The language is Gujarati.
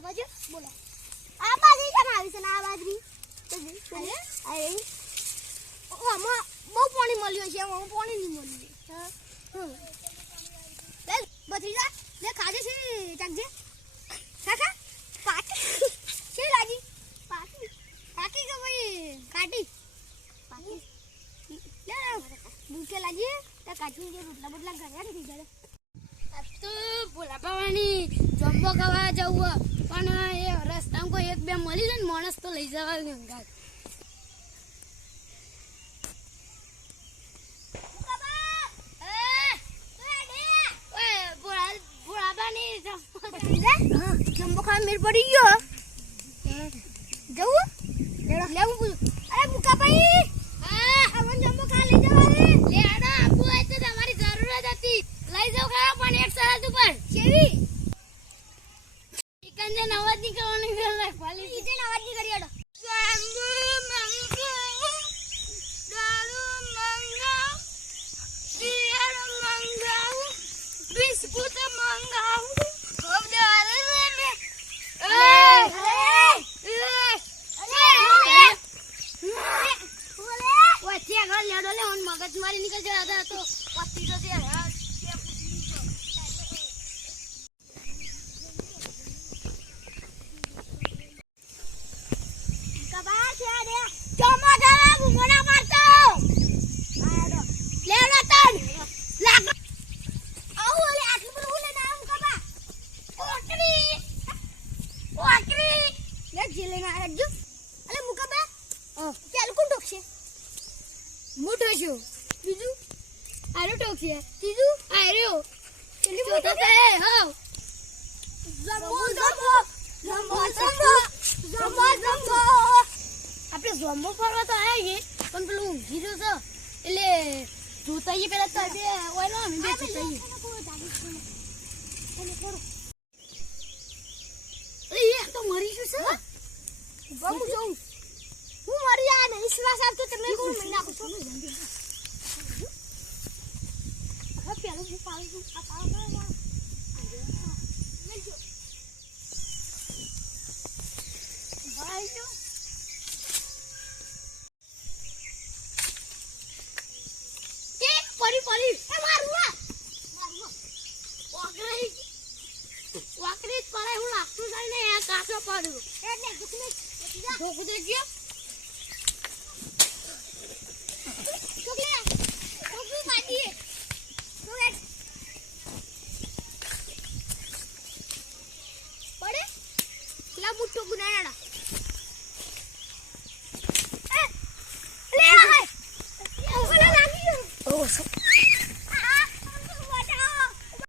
બાજુ બોલો આ બાજરી કેમ આવી છે ને આ બાજરી અરે આમાં બહુ પાણી મળ્યું છે આમાં પાણી નહીં મળ્યું લે બત્રીજા લે ખાજે છે ચાકજે કાકા પાકી છે લાજી પાકી પાકી કે ભાઈ કાટી પાકી લે ભૂખે લાગી તો કાચી જે રોટલા બોટલા ઘરે નથી જડે આ તો બોલાવાની જમ્બો ખાવા જવું પણ એ રસ્તામાં કોઈ એક બે મળી જાય ને માણસ તો લઈ જવા ગંગા જમ્બો ખાવા મેર પડી ગયો જવું લેવું પૂછું અરે મુકા ભાઈ અમન જમ્બો ખા લઈ જવા રે લે આડા આપું આય તો તમારી જરૂરત હતી લઈ જાવ ખા પણ એક સરહદ ઉપર કેવી ચિકન ને નવાજ ની કરવાની વેલ લાગ પાલી ઈતે નવાજ ની કરી આડો સાંબુ મંગો દારૂ મંગાવ શિયાળ મંગાવ બિસ્કુટ મંગાવ ખૂબ દારૂ લે મગજ મારી નીકળ જતા તો પત્તી તો છે કબા છે દે ચોમો જવા ગુમણા મારતો આડો લે રતન લાગ આવો લે આટલું બધું લે નામ કબા ઓકરી લે જીલે ના રજુ અલે મુકબા પેલું કોણ ટોકશે મોટો છો બીજું આરો ટોકશે ત્રીજું આર્યો પેલી મોટો છે હા જમ્બો આપણે જમ્બો ફરવા તો આવીએ પણ પેલું ઊંઘી રહ્યો છે એટલે જોતાઈએ પેલા તો બે ઓયલો અમે બે જોતાઈએ એ તો મરી ગયું છે બાબુ જોઉં હું મરી આ નહીં શ્વાસ આવતો તમને કોણ મહિના નાખું છું હવે પેલું હું પાડું આ પાડો લેજો ભાઈ જો કે પડી એ મારું વાકરી પડે હું લાગતું જાય ને આ કાચો પડ્યું એટલે ગુકને ઢોકું દે ગયો